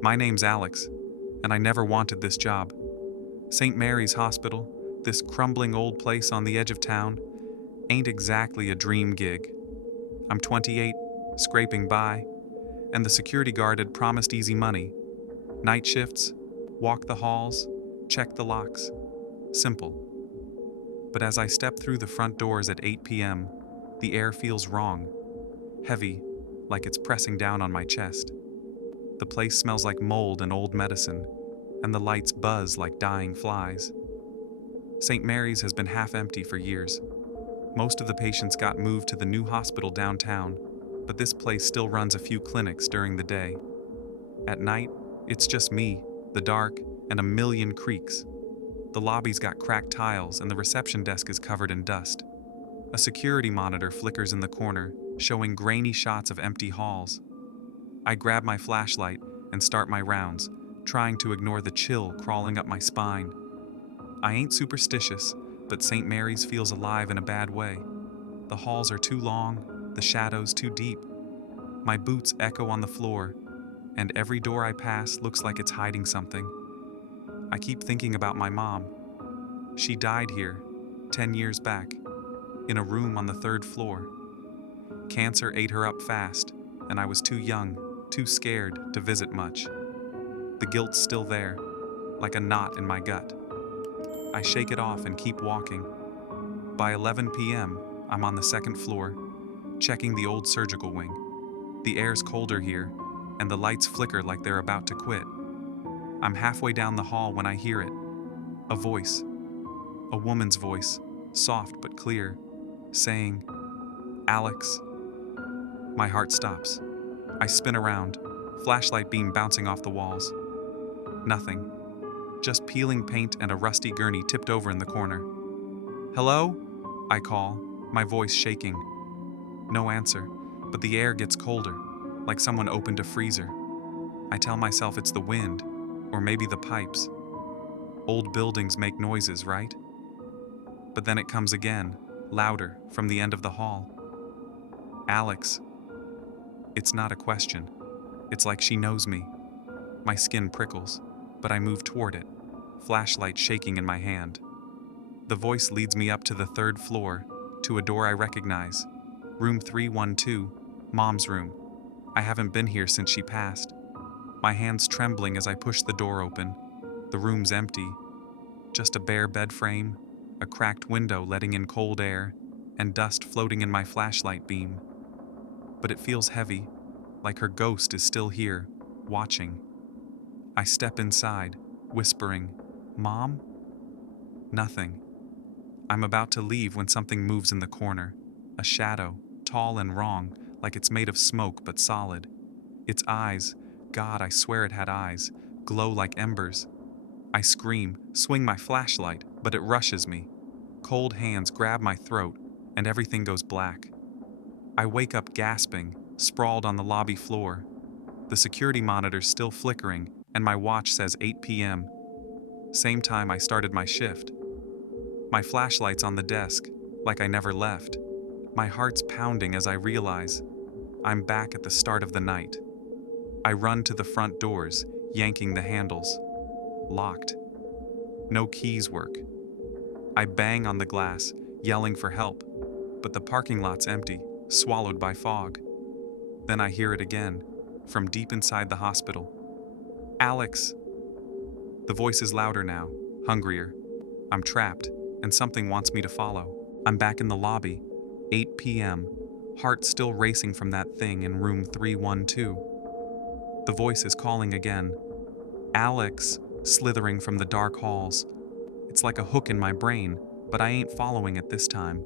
My name's Alex, and I never wanted this job. St. Mary's Hospital, this crumbling old place on the edge of town, ain't exactly a dream gig. I'm 28, scraping by, and the security guard had promised easy money. Night shifts, walk the halls, check the locks. Simple. But as I step through the front doors at 8 p.m., the air feels wrong, heavy, like it's pressing down on my chest. The place smells like mold and old medicine, and the lights buzz like dying flies. St. Mary's has been half empty for years. Most of the patients got moved to the new hospital downtown, but this place still runs a few clinics during the day. At night, it's just me, the dark, and a million creaks. The lobby's got cracked tiles and the reception desk is covered in dust. A security monitor flickers in the corner, showing grainy shots of empty halls. I grab my flashlight and start my rounds, trying to ignore the chill crawling up my spine. I ain't superstitious, but St. Mary's feels alive in a bad way. The halls are too long, the shadows too deep. My boots echo on the floor, and every door I pass looks like it's hiding something. I keep thinking about my mom. She died here, 10 years back, in a room on the 3rd floor. Cancer ate her up fast, and I was too young, too scared to visit much. The guilt's still there, like a knot in my gut. I shake it off and keep walking. By 11 p.m., I'm on the 2nd floor, checking the old surgical wing. The air's colder here, and the lights flicker like they're about to quit. I'm halfway down the hall when I hear it. A voice. A woman's voice, soft but clear, saying, "Alex." My heart stops. I spin around, flashlight beam bouncing off the walls. Nothing. Just peeling paint and a rusty gurney tipped over in the corner. "Hello?" I call, my voice shaking. No answer, but the air gets colder, like someone opened a freezer. I tell myself it's the wind, or maybe the pipes. Old buildings make noises, right? But then it comes again, louder, from the end of the hall. "Alex." It's not a question. It's like she knows me. My skin prickles, but I move toward it, flashlight shaking in my hand. The voice leads me up to the 3rd floor, to a door I recognize. Room 312, Mom's room. I haven't been here since she passed. My hands trembling as I push the door open. The room's empty. Just a bare bed frame, a cracked window letting in cold air, and dust floating in my flashlight beam. But it feels heavy, like her ghost is still here, watching. I step inside, whispering, "Mom?" Nothing. I'm about to leave when something moves in the corner. A shadow, tall and wrong, like it's made of smoke but solid. Its eyes, God, I swear it had eyes, glow like embers. I scream, swing my flashlight, but it rushes me. Cold hands grab my throat, and everything goes black. I wake up gasping, sprawled on the lobby floor. The security monitor's still flickering, and my watch says 8 p.m. Same time I started my shift. My flashlight's on the desk, like I never left. My heart's pounding as I realize I'm back at the start of the night. I run to the front doors, yanking the handles. Locked. No keys work. I bang on the glass, yelling for help, but the parking lot's empty, swallowed by fog. Then I hear it again, from deep inside the hospital. "Alex." The voice is louder now, hungrier. I'm trapped, and something wants me to follow. I'm back in the lobby, 8 p.m., heart still racing from that thing in room 312. The voice is calling again. "Alex," slithering from the dark halls. It's like a hook in my brain, but I ain't following it this time.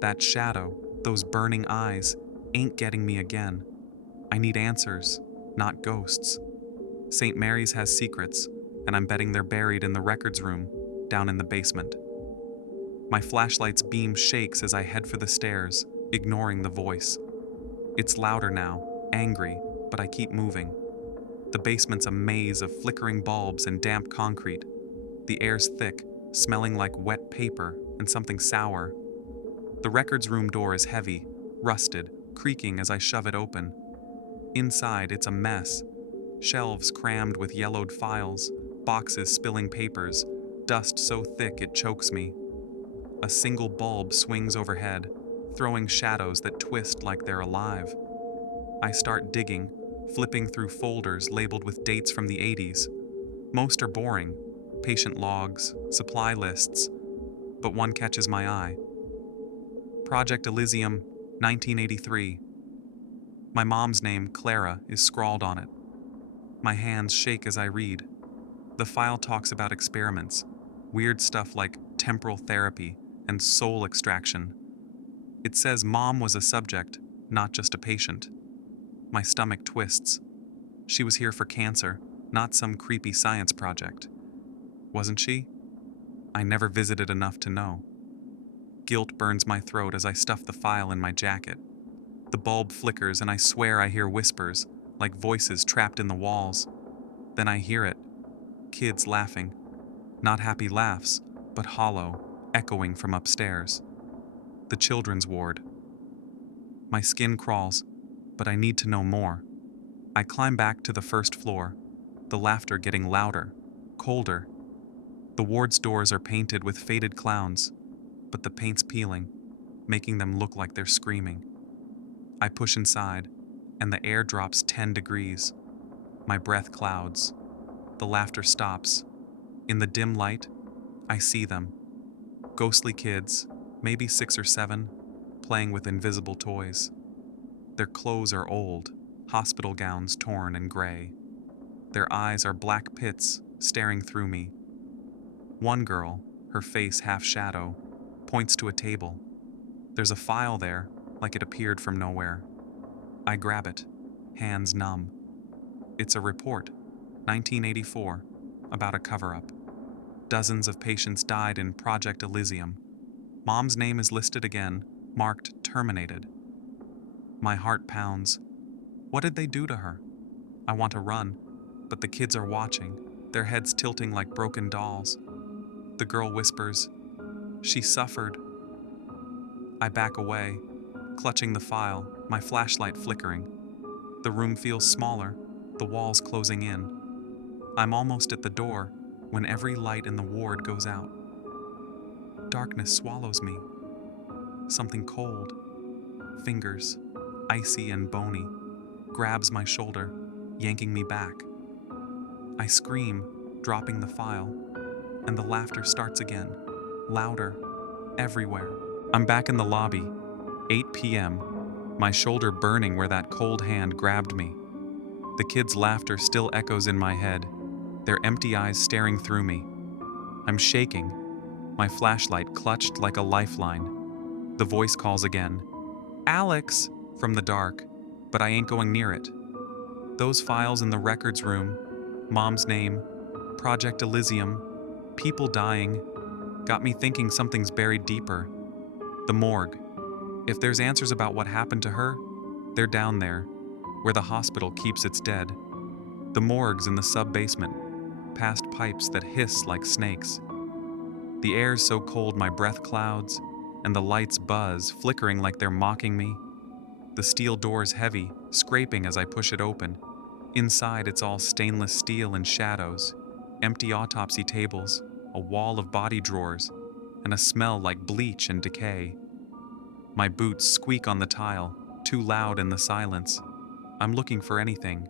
That shadow, those burning eyes, ain't getting me again. I need answers, not ghosts. St. Mary's has secrets, and I'm betting they're buried in the records room, down in the basement. My flashlight's beam shakes as I head for the stairs, ignoring the voice. It's louder now, angry, but I keep moving. The basement's a maze of flickering bulbs and damp concrete. The air's thick, smelling like wet paper and something sour. The records room door is heavy, rusted, creaking as I shove it open. Inside, it's a mess. Shelves crammed with yellowed files, boxes spilling papers, dust so thick it chokes me. A single bulb swings overhead, throwing shadows that twist like they're alive. I start digging, flipping through folders labeled with dates from the 80s. Most are boring, patient logs, supply lists, but one catches my eye. Project Elysium, 1983. My mom's name, Clara, is scrawled on it. My hands shake as I read. The file talks about experiments, weird stuff like temporal therapy and soul extraction. It says Mom was a subject, not just a patient. My stomach twists. She was here for cancer, not some creepy science project. Wasn't she? I never visited enough to know. Guilt burns my throat as I stuff the file in my jacket. The bulb flickers and I swear I hear whispers, like voices trapped in the walls. Then I hear it. Kids laughing. Not happy laughs, but hollow, echoing from upstairs. The children's ward. My skin crawls, but I need to know more. I climb back to the first floor, the laughter getting louder, colder. The ward's doors are painted with faded clowns, but the paint's peeling, making them look like they're screaming. I push inside, and the air drops 10 degrees. My breath clouds. The laughter stops. In the dim light, I see them. Ghostly kids, maybe 6 or 7, playing with invisible toys. Their clothes are old, hospital gowns torn and gray. Their eyes are black pits staring through me. One girl, her face half shadow, points to a table. There's a file there, like it appeared from nowhere. I grab it, hands numb. It's a report, 1984, about a cover-up. Dozens of patients died in Project Elysium. Mom's name is listed again, marked terminated. My heart pounds. What did they do to her? I want to run, but the kids are watching, their heads tilting like broken dolls. The girl whispers, "She suffered." I back away, clutching the file, my flashlight flickering. The room feels smaller, the walls closing in. I'm almost at the door when every light in the ward goes out. Darkness swallows me. Something cold, fingers, icy and bony, grabs my shoulder, yanking me back. I scream, dropping the file, and the laughter starts again, louder, everywhere. I'm back in the lobby, 8 p.m., my shoulder burning where that cold hand grabbed me. The kids' laughter still echoes in my head, their empty eyes staring through me. I'm shaking, my flashlight clutched like a lifeline. The voice calls again, "Alex," from the dark, but I ain't going near it. Those files in the records room, Mom's name, Project Elysium, people dying, got me thinking something's buried deeper. The morgue. If there's answers about what happened to her, they're down there, where the hospital keeps its dead. The morgue's in the sub-basement, past pipes that hiss like snakes. The air's so cold my breath clouds, and the lights buzz, flickering like they're mocking me. The steel door's heavy, scraping as I push it open. Inside, it's all stainless steel and shadows, empty autopsy tables, a wall of body drawers, and a smell like bleach and decay. My boots squeak on the tile, too loud in the silence. I'm looking for anything.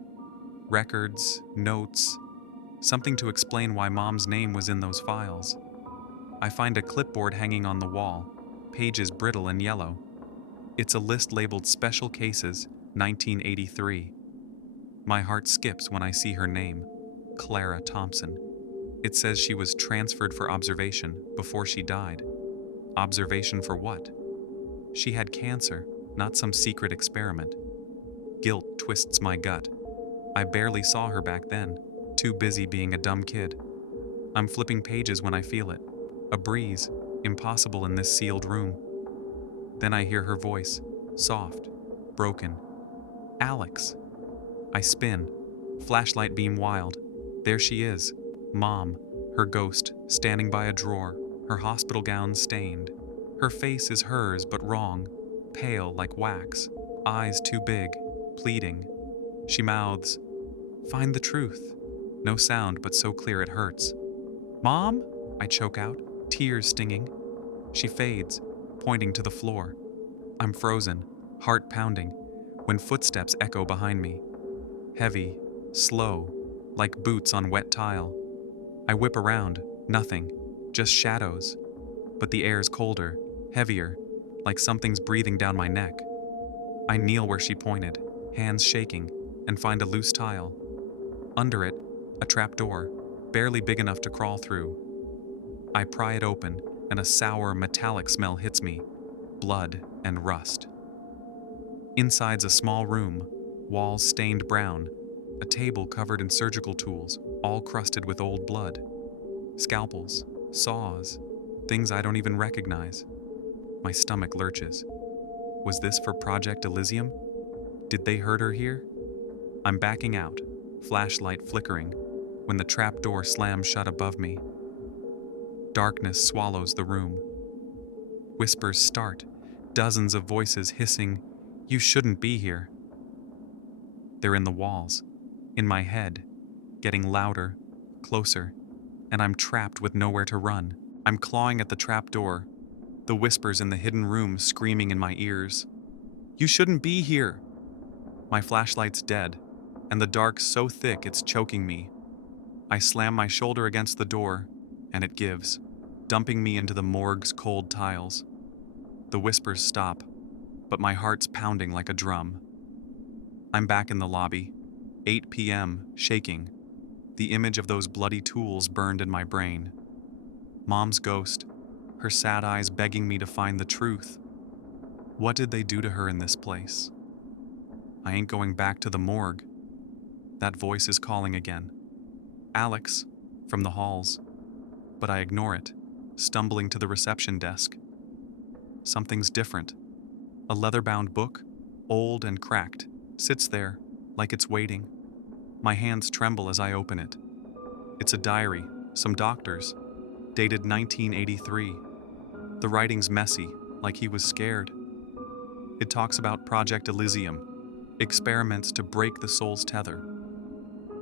Records, notes, something to explain why Mom's name was in those files. I find a clipboard hanging on the wall, pages brittle and yellow. It's a list labeled Special Cases, 1983. My heart skips when I see her name, Clara Thompson. It says she was transferred for observation before she died. Observation for what? She had cancer, not some secret experiment. Guilt twists my gut. I barely saw her back then, too busy being a dumb kid. I'm flipping pages when I feel it. A breeze, impossible in this sealed room. Then I hear her voice, soft, broken. "Alex." I spin, flashlight beam wild. There she is, Mom, her ghost, standing by a drawer, her hospital gown stained. Her face is hers but wrong, pale like wax, eyes too big, pleading. She mouths, Find the truth. No sound, but so clear it hurts. Mom? I choke out, tears stinging. She fades, pointing to the floor. I'm frozen, heart pounding, when footsteps echo behind me. Heavy, slow, like boots on wet tile. I whip around, nothing, just shadows. But the air's colder, heavier, like something's breathing down my neck. I kneel where she pointed, hands shaking, and find a loose tile. Under it, a trapdoor, barely big enough to crawl through. I pry it open, and a sour, metallic smell hits me, blood and rust. Inside's a small room, walls stained brown, a table covered in surgical tools, all crusted with old blood. Scalpels, saws, things I don't even recognize. My stomach lurches. Was this for Project Elysium? Did they hurt her here? I'm backing out, flashlight flickering, when the trapdoor slams shut above me. Darkness swallows the room. Whispers start, dozens of voices hissing, "You shouldn't be here." They're in the walls, in my head, getting louder, closer, and I'm trapped with nowhere to run. I'm clawing at the trapdoor, the whispers in the hidden room screaming in my ears. "You shouldn't be here!" My flashlight's dead, and the dark so thick it's choking me. I slam my shoulder against the door, and it gives, dumping me into the morgue's cold tiles. The whispers stop, but my heart's pounding like a drum. I'm back in the lobby, 8 p.m., shaking, the image of those bloody tools burned in my brain. Mom's ghost, her sad eyes begging me to find the truth. What did they do to her in this place? I ain't going back to the morgue. That voice is calling again. Alex, from the halls. But I ignore it, stumbling to the reception desk. Something's different. A leather-bound book, old and cracked, sits there, like it's waiting. My hands tremble as I open it. It's a diary, some doctor's, dated 1983. The writing's messy, like he was scared. It talks about Project Elysium, experiments to break the soul's tether.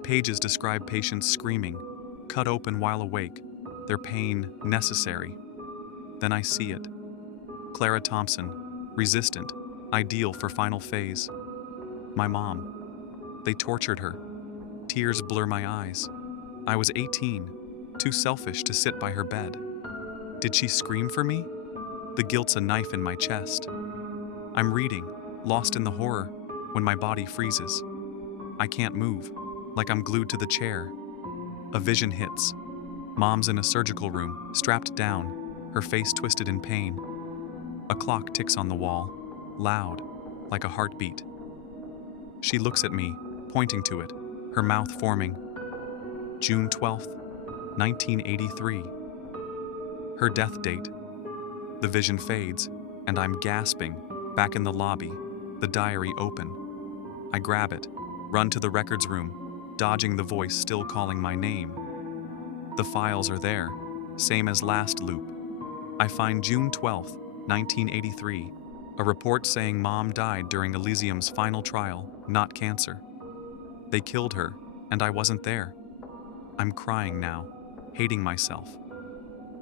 Pages describe patients screaming, cut open while awake, their pain necessary. Then I see it. Clara Thompson, resistant, ideal for final phase. My mom. They tortured her. Tears blur my eyes. I was 18, too selfish to sit by her bed. Did she scream for me? The guilt's a knife in my chest. I'm reading, lost in the horror, when my body freezes. I can't move, like I'm glued to the chair. A vision hits. Mom's in a surgical room, strapped down, her face twisted in pain. A clock ticks on the wall, loud, like a heartbeat. She looks at me, pointing to it, her mouth forming. June 12th, 1983. Her death date. The vision fades, and I'm gasping, back in the lobby, the diary open. I grab it, run to the records room, dodging the voice still calling my name. The files are there, same as last loop. I find June 12th, 1983, a report saying Mom died during Elysium's final trial, not cancer. They killed her, and I wasn't there. I'm crying now, hating myself.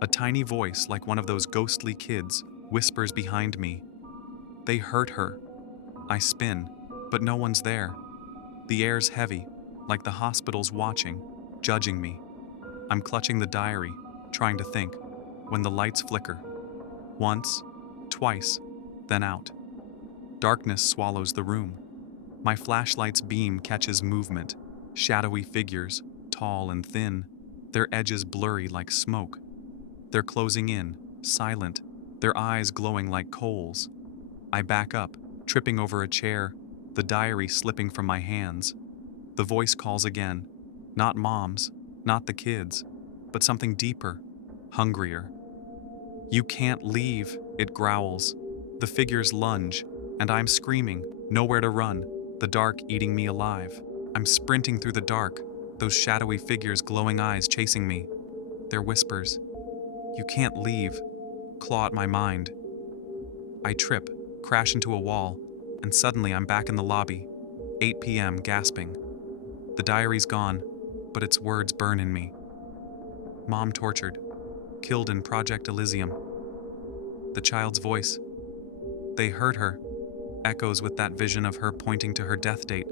A tiny voice, like one of those ghostly kids, whispers behind me. They hurt her. I spin, but no one's there. The air's heavy, like the hospital's watching, judging me. I'm clutching the diary, trying to think, when the lights flicker. Once, twice, then out. Darkness swallows the room. My flashlight's beam catches movement, shadowy figures, tall and thin, their edges blurry like smoke. They're closing in, silent, their eyes glowing like coals. I back up, tripping over a chair, the diary slipping from my hands. The voice calls again, not Mom's, not the kids, but something deeper, hungrier. "You can't leave," it growls. The figures lunge, and I'm screaming, nowhere to run, the dark eating me alive. I'm sprinting through the dark, those shadowy figures' glowing eyes chasing me. Their whispers, "You can't leave," claw at my mind. I trip, crash into a wall, and suddenly I'm back in the lobby, 8 p.m., gasping. The diary's gone, but its words burn in me. Mom tortured, killed in Project Elysium. The child's voice. They hurt her, echoes with that vision of her pointing to her death date.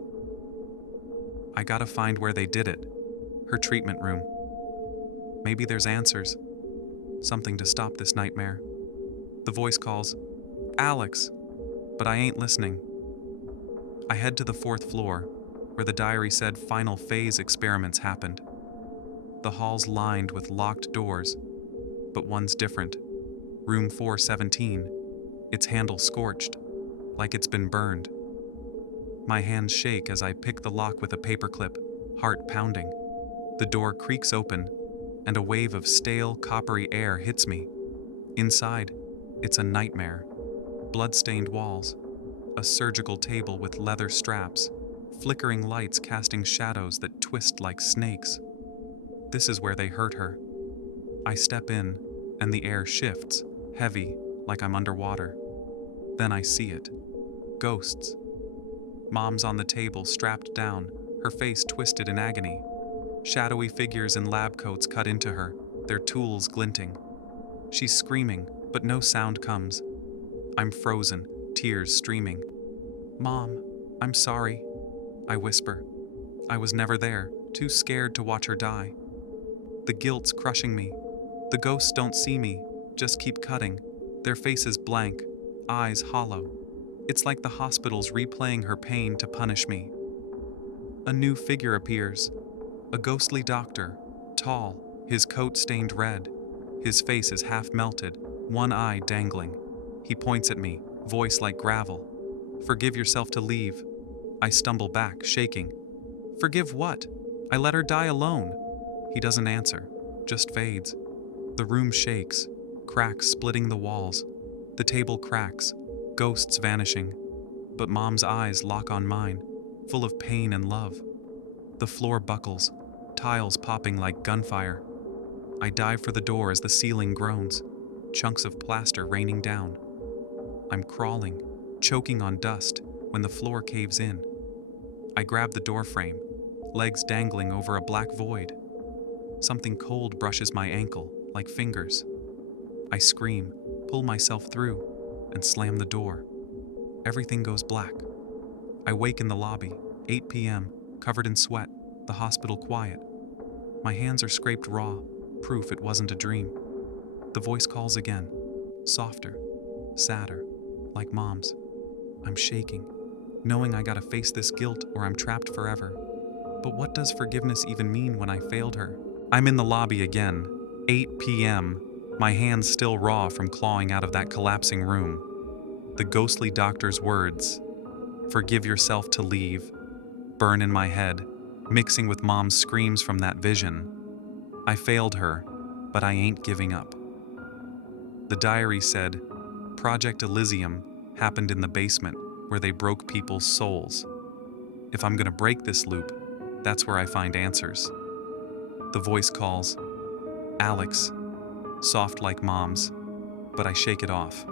I gotta find where they did it. Her treatment room. Maybe there's answers. Something to stop this nightmare. The voice calls, Alex, but I ain't listening. I head to the 4th floor, where the diary said final phase experiments happened. The hall's lined with locked doors, but one's different. Room 417, its handle scorched, like it's been burned. My hands shake as I pick the lock with a paperclip, heart pounding. The door creaks open, and a wave of stale, coppery air hits me. Inside, it's a nightmare. Blood-stained walls, a surgical table with leather straps, flickering lights casting shadows that twist like snakes. This is where they hurt her. I step in, and the air shifts, heavy, like I'm underwater. Then I see it. Ghosts. Mom's on the table, strapped down, her face twisted in agony. Shadowy figures in lab coats cut into her, their tools glinting. She's screaming, but no sound comes. I'm frozen, tears streaming. Mom, I'm sorry, I whisper. I was never there, too scared to watch her die. The guilt's crushing me. The ghosts don't see me, just keep cutting, their faces blank, eyes hollow. It's like the hospital's replaying her pain to punish me. A new figure appears. A ghostly doctor, tall, his coat stained red. His face is half melted, one eye dangling. He points at me, voice like gravel. Forgive yourself to leave. I stumble back, shaking. Forgive what? I let her die alone. He doesn't answer, just fades. The room shakes, cracks splitting the walls. The table cracks, ghosts vanishing. But Mom's eyes lock on mine, full of pain and love. The floor buckles, tiles popping like gunfire. I dive for the door as the ceiling groans, chunks of plaster raining down. I'm crawling, choking on dust, when the floor caves in. I grab the door frame, legs dangling over a black void. Something cold brushes my ankle, like fingers. I scream, pull myself through, and slam the door. Everything goes black. I wake in the lobby, 8 p.m., covered in sweat, the hospital quiet. My hands are scraped raw, proof it wasn't a dream. The voice calls again, softer, sadder, like Mom's. I'm shaking, knowing I gotta face this guilt or I'm trapped forever. But what does forgiveness even mean when I failed her? I'm in the lobby again, 8 p.m., my hands still raw from clawing out of that collapsing room. The ghostly doctor's words, forgive yourself to leave, burn in my head, mixing with Mom's screams from that vision. I failed her, but I ain't giving up. The diary said, Project Elysium happened in the basement where they broke people's souls. If I'm gonna break this loop, that's where I find answers. The voice calls, Alex, soft like Mom's, but I shake it off.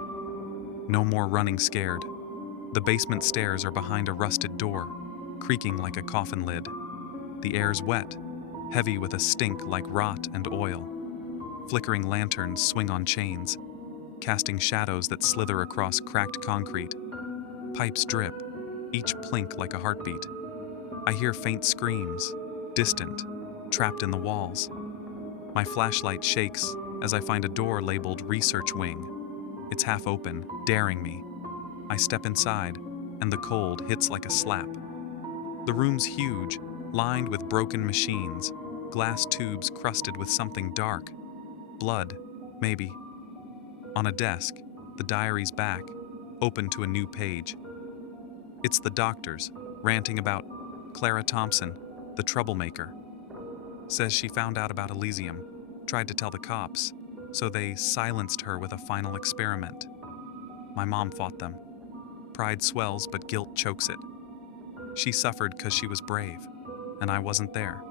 No more running scared. The basement stairs are behind a rusted door, creaking like a coffin lid. The air's wet, heavy with a stink like rot and oil. Flickering lanterns swing on chains, casting shadows that slither across cracked concrete. Pipes drip, each plink like a heartbeat. I hear faint screams, distant, trapped in the walls. My flashlight shakes as I find a door labeled Research Wing. It's half open, daring me. I step inside, and the cold hits like a slap. The room's huge, lined with broken machines, glass tubes crusted with something dark. Blood, maybe. On a desk, the diary's back, open to a new page. It's the doctor's, ranting about Clara Thompson, the troublemaker. Says she found out about Elysium, tried to tell the cops, so they silenced her with a final experiment. My mom fought them. Pride swells, but guilt chokes it. She suffered because she was brave, and I wasn't there.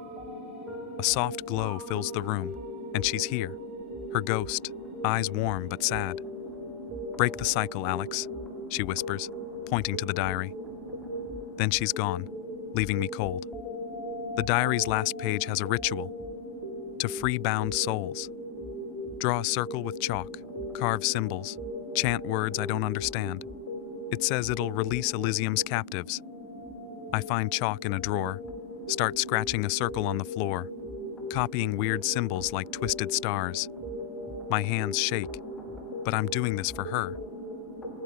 A soft glow fills the room, and she's here, her ghost, eyes warm but sad. Break the cycle, Alex, she whispers, pointing to the diary. Then she's gone, leaving me cold. The diary's last page has a ritual. To free bound souls. Draw a circle with chalk, carve symbols, chant words I don't understand. It says it'll release Elysium's captives. I find chalk in a drawer, start scratching a circle on the floor, copying weird symbols like twisted stars. My hands shake, but I'm doing this for her.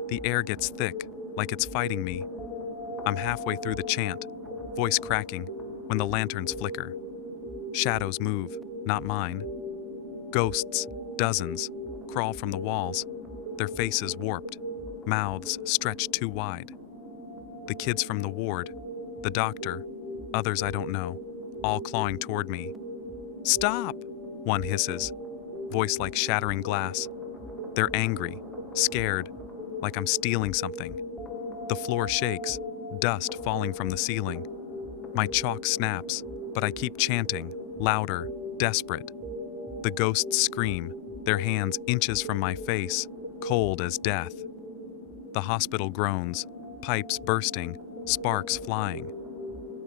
The air gets thick, like it's fighting me. I'm halfway through the chant, voice cracking, when the lanterns flicker. Shadows move, not mine. Ghosts, dozens, crawl from the walls, their faces warped, mouths stretched too wide. The kids from the ward, the doctor, others I don't know, all clawing toward me. "Stop!" one hisses, voice like shattering glass. They're angry, scared, like I'm stealing something. The floor shakes, dust falling from the ceiling. My chalk snaps, but I keep chanting, louder, desperate. The ghosts scream, their hands inches from my face, cold as death. The hospital groans, pipes bursting, sparks flying.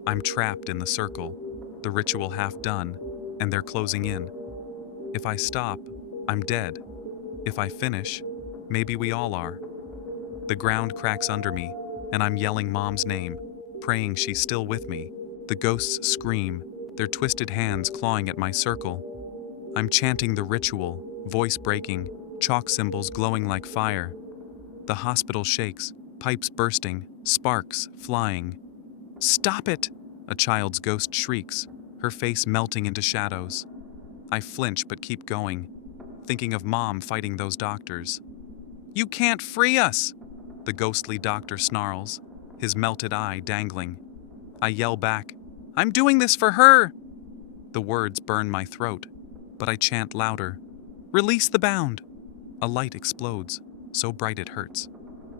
I'm trapped in the circle, the ritual half done, and they're closing in. If I stop, I'm dead. If I finish, maybe we all are. The ground cracks under me, and I'm yelling Mom's name, praying she's still with me. The ghosts scream, their twisted hands clawing at my circle. I'm chanting the ritual, voice breaking, chalk symbols glowing like fire. The hospital shakes, pipes bursting, sparks flying. "Stop it!" a child's ghost shrieks, her face melting into shadows. I flinch but keep going, thinking of Mom fighting those doctors. "You can't free us!" the ghostly doctor snarls, his melted eye dangling. I yell back, "I'm doing this for her!" The words burn my throat, but I chant louder, "Release the bound!" A light explodes, so bright it hurts.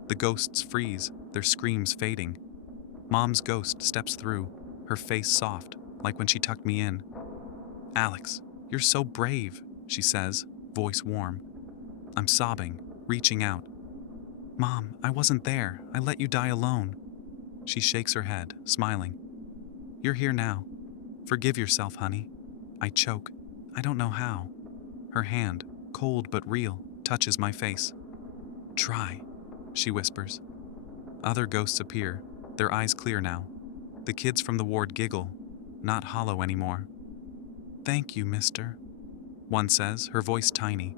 The ghosts freeze, their screams fading. Mom's ghost steps through, her face soft, like when she tucked me in. "Alex, you're so brave," she says, voice warm. I'm sobbing, reaching out. "Mom, I wasn't there. I let you die alone." She shakes her head, smiling. "You're here now. Forgive yourself, honey." I choke. I don't know how. Her hand, cold but real, touches my face. "Try," she whispers. Other ghosts appear, their eyes clear now. The kids from the ward giggle, not hollow anymore. "Thank you, mister," one says, her voice tiny.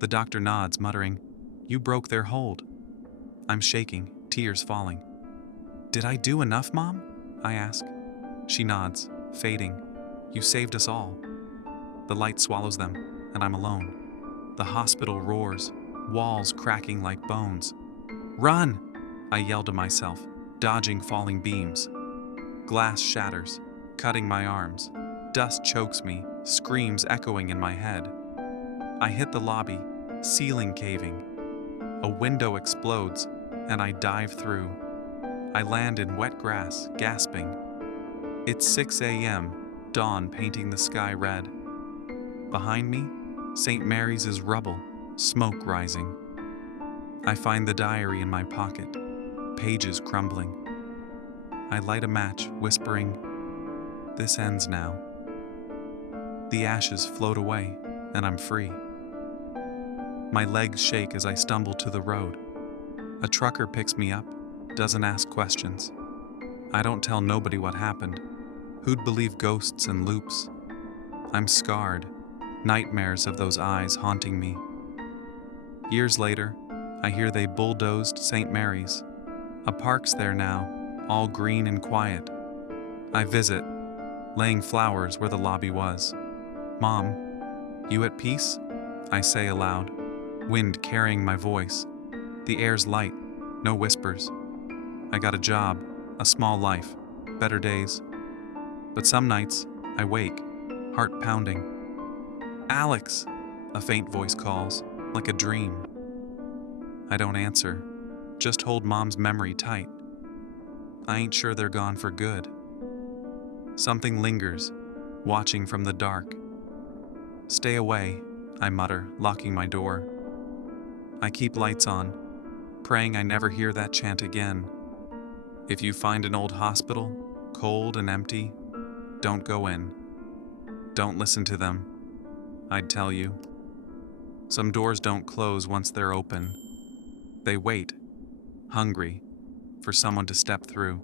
The doctor nods, muttering, "You broke their hold." I'm shaking, tears falling. "Did I do enough, Mom?" I ask. She nods, fading. "You saved us all." The light swallows them, and I'm alone. The hospital roars, walls cracking like bones. "Run!" I yell to myself, dodging falling beams. Glass shatters, cutting my arms. Dust chokes me, screams echoing in my head. I hit the lobby, ceiling caving. A window explodes, and I dive through. I land in wet grass, gasping. It's 6 a.m., dawn painting the sky red. Behind me, St. Mary's is rubble, smoke rising. I find the diary in my pocket, pages crumbling. I light a match, whispering, "This ends now." The ashes float away, and I'm free. My legs shake as I stumble to the road. A trucker picks me up, doesn't ask questions. I don't tell nobody what happened. Who'd believe ghosts and loops? I'm scarred, nightmares of those eyes haunting me. Years later, I hear they bulldozed St. Mary's. A park's there now, all green and quiet. I visit, laying flowers where the lobby was. "Mom, you at peace?" I say aloud, wind carrying my voice. The air's light, no whispers. I got a job, a small life, better days. But some nights, I wake, heart pounding. "Alex!" a faint voice calls, like a dream. I don't answer, just hold Mom's memory tight. I ain't sure they're gone for good. Something lingers, watching from the dark. "Stay away," I mutter, locking my door. I keep lights on, praying I never hear that chant again. If you find an old hospital, cold and empty, Don't go in. Don't listen to them, I'd tell you. Some doors don't close once they're open. They wait, hungry, for someone to step through.